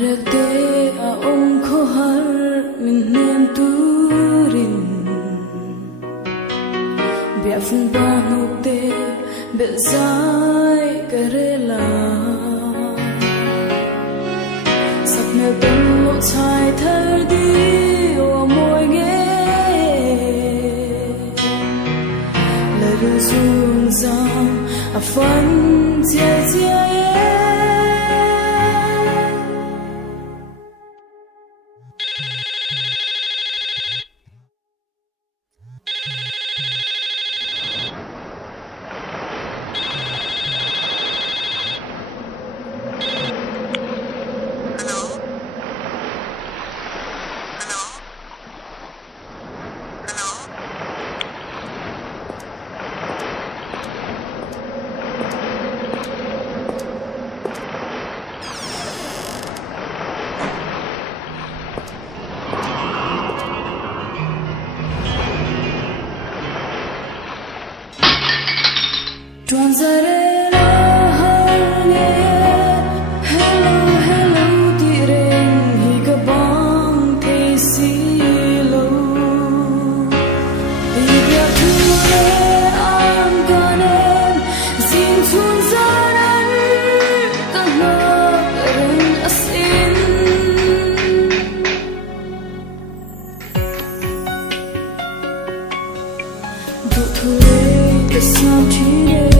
Marakte a ongkho har min nem turin bia fun ba nukte be zai karela sapne dum lo chai thar di o moi ge la ru sun zam a fan chia chia Tuanzarela harne hello hello tireng higabang tesilo Ibya tule am ganem zin tunzaran kahna karen asin Du tule kesam chire